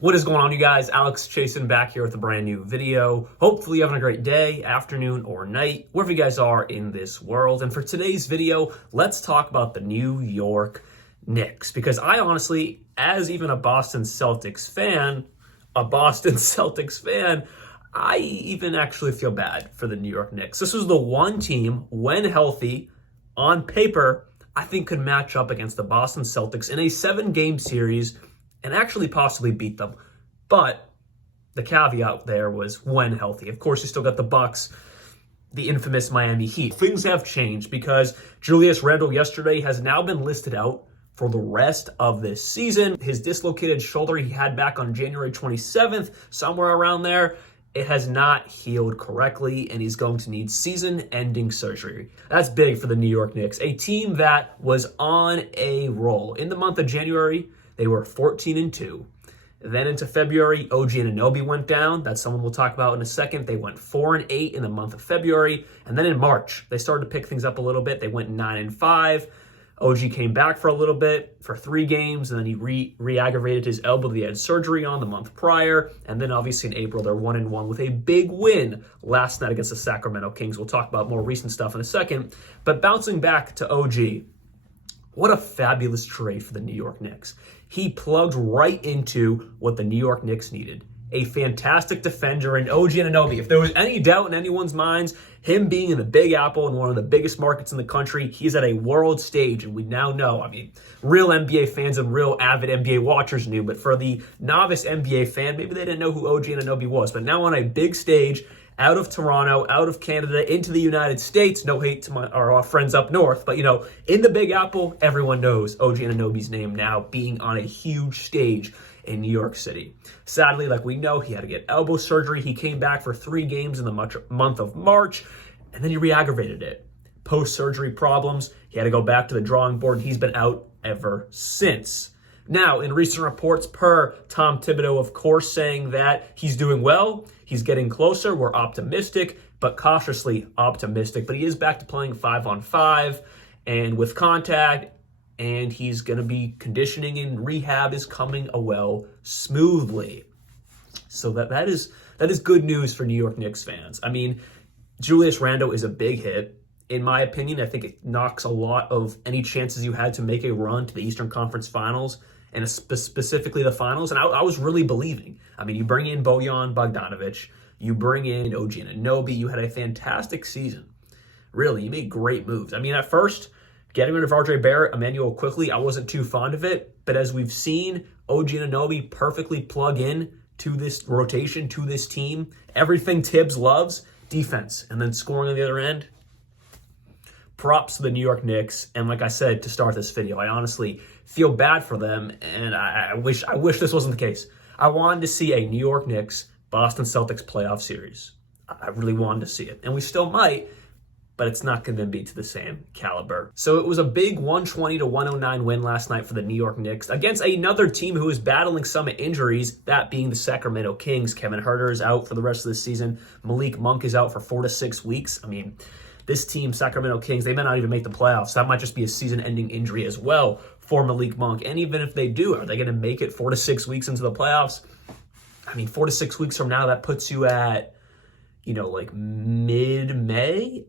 What is going on, you guys? Alex Chasen back here with a brand new video. Hopefully you're having a great day, afternoon, or night, wherever you guys are in this world. And for today's video, let's talk about the New York Knicks. Because I honestly, as even a Boston Celtics fan, I even actually feel bad for the New York Knicks. This was the one team, when healthy, on paper, I think could match up against the Boston Celtics in a 7-game series and actually possibly beat them. But the caveat there was when healthy. Of course, you still got the Bucks, the infamous Miami Heat. Things have changed because Julius Randle yesterday has now been listed out for the rest of this season. His dislocated shoulder he had back on January 27th, somewhere around there, it has not healed correctly, and he's going to need season-ending surgery. That's big for the New York Knicks, a team that was on a roll. In the month of January, they were 14-2. Then into February, OG and Anunoby went down. That's someone we'll talk about in a second. They went 4-8 in the month of February. And then in March, they started to pick things up a little bit. They went 9-5. OG came back for a little bit, for 3 games, and then he re-aggravated his elbow that he had surgery on the month prior. And then obviously in April, they're 1-1 with a big win last night against the Sacramento Kings. We'll talk about more recent stuff in a second. But bouncing back to OG, what a fabulous trade for the New York Knicks. He plugged right into what the New York Knicks needed. A fantastic defender in OG and Anunoby. If there was any doubt in anyone's minds, him being in the Big Apple in one of the biggest markets in the country, he's at a world stage, and we now know. I mean, real NBA fans and real avid NBA watchers knew, but for the novice NBA fan, maybe they didn't know who OG and Anunoby was. But now on a big stage, out of Toronto, out of Canada, into the United States. No hate to our friends up north, but in the Big Apple, everyone knows OG and Anunoby's name now, being on a huge stage in New York City. Sadly, like we know, he had to get elbow surgery. He came back for 3 games in the month of March, and then he re-aggravated it. Post-surgery problems, he had to go back to the drawing board, and he's been out ever since. Now, in recent reports per Tom Thibodeau, of course, saying that he's doing well, he's getting closer, we're optimistic, but cautiously optimistic. But he is back to playing 5-on-5 and with contact, and he's going to be conditioning, and rehab is coming smoothly. So that is good news for New York Knicks fans. I mean, Julius Randle is a big hit. In my opinion, I think it knocks a lot of any chances you had to make a run to the Eastern Conference Finals, and specifically the finals. And I was really believing. I mean, you bring in Bojan Bogdanovic, you bring in OG and Anunoby, you had a fantastic season. Really, you made great moves. I mean, at first, getting rid of RJ Barrett, Emmanuel quickly, I wasn't too fond of it. But as we've seen, OG and Anunoby perfectly plug in to this rotation, to this team. Everything Tibbs loves, defense, and then scoring on the other end. Props to the New York Knicks, and like I said to start this video, I honestly feel bad for them, and I wish this wasn't the case. I wanted to see a New York Knicks Boston Celtics playoff series. I really wanted to see it, and we still might, but it's not going to be to the same caliber. So it was a big 120-109 win last night for the New York Knicks against another team who is battling some injuries, that being the Sacramento Kings. Kevin Huerter is out for the rest of the season. Malik Monk is out for 4 to 6 weeks. I mean, this team, Sacramento Kings, they may not even make the playoffs. That might just be a season-ending injury as well for Malik Monk. And even if they do, are they going to make it 4 to 6 weeks into the playoffs? I mean, 4 to 6 weeks from now, that puts you at, like mid-May,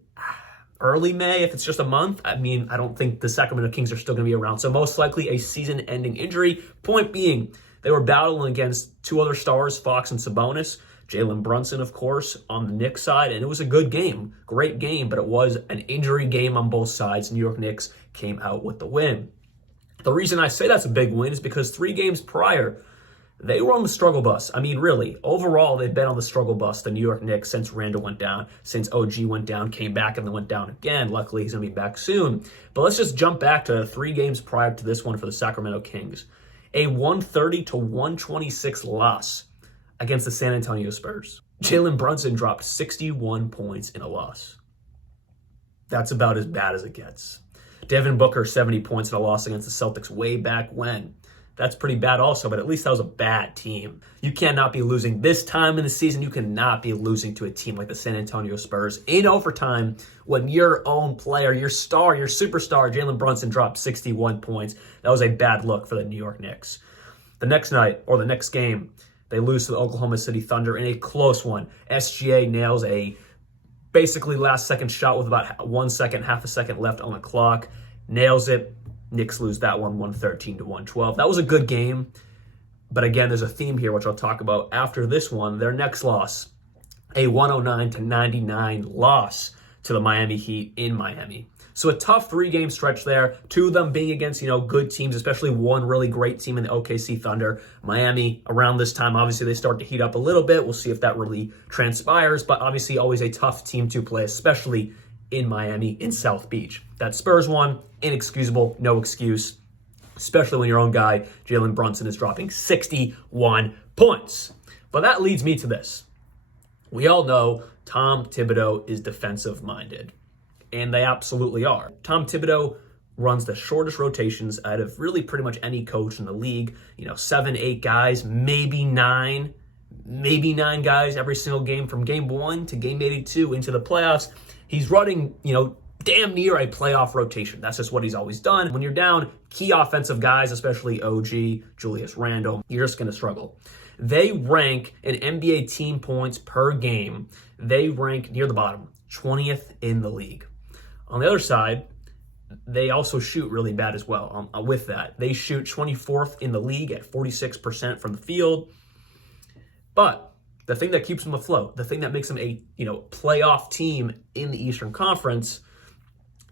early May, if it's just a month. I mean, I don't think the Sacramento Kings are still going to be around. So most likely a season-ending injury. Point being, they were battling against 2 other stars, Fox and Sabonis. Jalen Brunson, of course, on the Knicks side, and it was a good game, great game, but it was an injury game on both sides. New York Knicks came out with the win. The reason I say that's a big win is because 3 games prior, they were on the struggle bus. I mean, really, overall, they've been on the struggle bus, the New York Knicks, since Randle went down, since OG went down, came back, and then went down again. Luckily, he's going to be back soon. But let's just jump back to 3 games prior to this one for the Sacramento Kings. A 130-126 loss against the San Antonio Spurs. Jalen Brunson dropped 61 points in a loss. That's about as bad as it gets. Devin Booker, 70 points in a loss against the Celtics way back when. That's pretty bad also, but at least that was a bad team. You cannot be losing this time in the season. You cannot be losing to a team like the San Antonio Spurs in overtime when your own player, your star, your superstar, Jalen Brunson dropped 61 points. That was a bad look for the New York Knicks. The next night, or the next game, they lose to the Oklahoma City Thunder in a close one. SGA nails a basically last-second shot with about 1 second, half a second left on the clock. Nails it. Knicks lose that one, 113 to 112. That was a good game. But again, there's a theme here, which I'll talk about after this one. Their next loss, a 109 to 99 loss to the Miami Heat in Miami. So a tough 3-game stretch there, 2 of them being against, good teams, especially one really great team in the OKC Thunder. Miami, around this time, obviously they start to heat up a little bit. We'll see if that really transpires, but obviously always a tough team to play, especially in Miami, in South Beach. That Spurs one, inexcusable, no excuse, especially when your own guy, Jalen Brunson, is dropping 61 points. But that leads me to this. We all know Tom Thibodeau is defensive-minded, and they absolutely are. Tom Thibodeau runs the shortest rotations out of really pretty much any coach in the league. 7, 8 guys, maybe 9 guys every single game from game 1 to game 82 into the playoffs. He's running, damn near a playoff rotation. That's just what he's always done. When you're down key offensive guys, especially OG, Julius Randle, you're just going to struggle. They rank in NBA team points per game. They rank near the bottom, 20th in the league. On the other side, they also shoot really bad as well. With that, they shoot 24th in the league at 46% from the field. But the thing that keeps them afloat, the thing that makes them a playoff team in the Eastern Conference,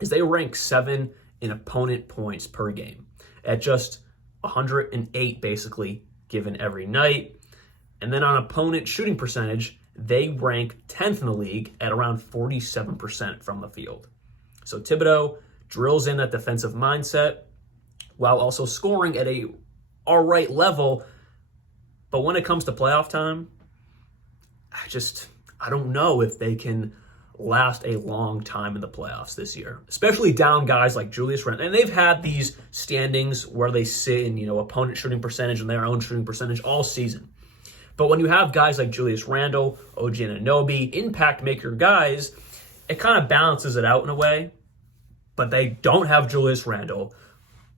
is they rank 7 in opponent points per game at just 108 basically given every night. And then on opponent shooting percentage, they rank 10th in the league at around 47% from the field. So Thibodeau drills in that defensive mindset while also scoring at a all right level. But when it comes to playoff time, I don't know if they can last a long time in the playoffs this year, especially down guys like Julius Randle. And they've had these standings where they sit in, opponent shooting percentage and their own shooting percentage all season. But when you have guys like Julius Randle, OG Anunoby, impact maker guys, it kind of balances it out in a way. But they don't have Julius Randle.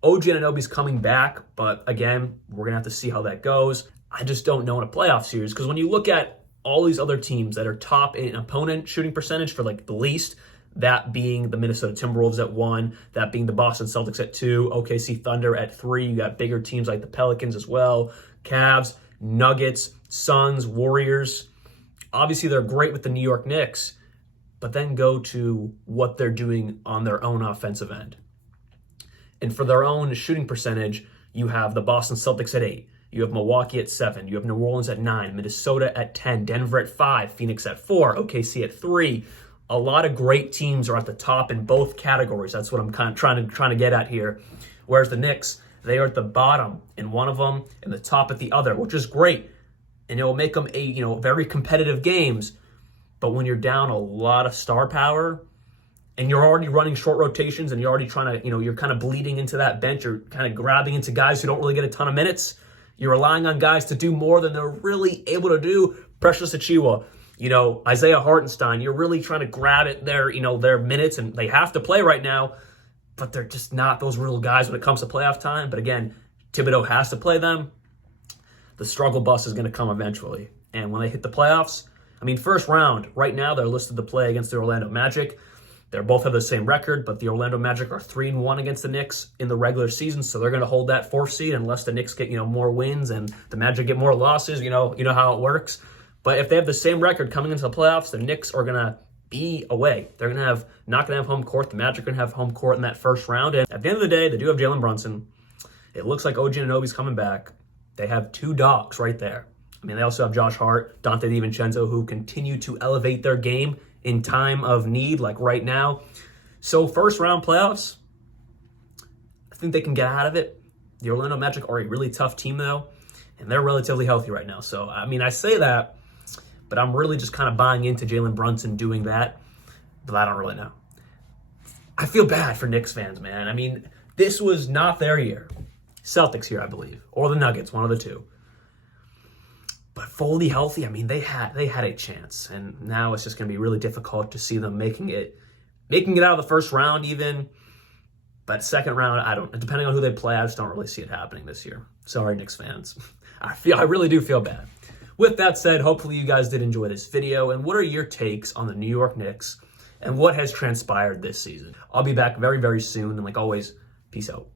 OG Anunoby's coming back, but again, we're going to have to see how that goes. I just don't know in a playoff series, because when you look at all these other teams that are top in opponent shooting percentage for the least, that being the Minnesota Timberwolves at 1, that being the Boston Celtics at 2, OKC Thunder at 3. You got bigger teams like the Pelicans as well, Cavs, Nuggets, Suns, Warriors. Obviously, they're great with the New York Knicks, but then go to what they're doing on their own offensive end. And for their own shooting percentage, you have the Boston Celtics at 8. You have Milwaukee at 7. You have New Orleans at 9. Minnesota at 10. Denver at 5. Phoenix at 4. OKC at 3. A lot of great teams are at the top in both categories. That's what I'm kind of trying to get at here. Whereas the Knicks, they are at the bottom in one of them and the top at the other, which is great. And it will make them very competitive games. But when you're down a lot of star power and you're already running short rotations and you're already trying to, you're kind of bleeding into that bench, you're kind of grabbing into guys who don't really get a ton of minutes. You're relying on guys to do more than they're really able to do. Precious Achiuwa, Isaiah Hartenstein, you're really trying to grab at their minutes, and they have to play right now, but they're just not those real guys when it comes to playoff time. But again, Thibodeau has to play them. The struggle bus is going to come eventually. And when they hit the playoffs, first round, right now they're listed to play against the Orlando Magic. They both have the same record, but the Orlando Magic are 3-1 against the Knicks in the regular season, so they're going to hold that 4th seed unless the Knicks get more wins and the Magic get more losses. You know how it works. But if they have the same record coming into the playoffs, the Knicks are going to be away. They're not going to have home court. The Magic are going to have home court in that first round. And at the end of the day, they do have Jalen Brunson. It looks like OG Anunoby's coming back. They have 2 dogs right there. They also have Josh Hart, Dante DiVincenzo, who continue to elevate their game in time of need, like right now. So first round playoffs, I think they can get out of it. The Orlando Magic are a really tough team, though, and they're relatively healthy right now. So, I say that, but I'm really just kind of buying into Jalen Brunson doing that, but I don't really know. I feel bad for Knicks fans, man. This was not their year. Celtics here, I believe, or the Nuggets, one of the two. But fully healthy, they had a chance, and now it's just going to be really difficult to see them making it out of the first round even. But second round, I don't. Depending on who they play, I just don't really see it happening this year. Sorry, Knicks fans. I really do feel bad. With that said, hopefully you guys did enjoy this video. And what are your takes on the New York Knicks and what has transpired this season? I'll be back very, very soon. And like always, peace out.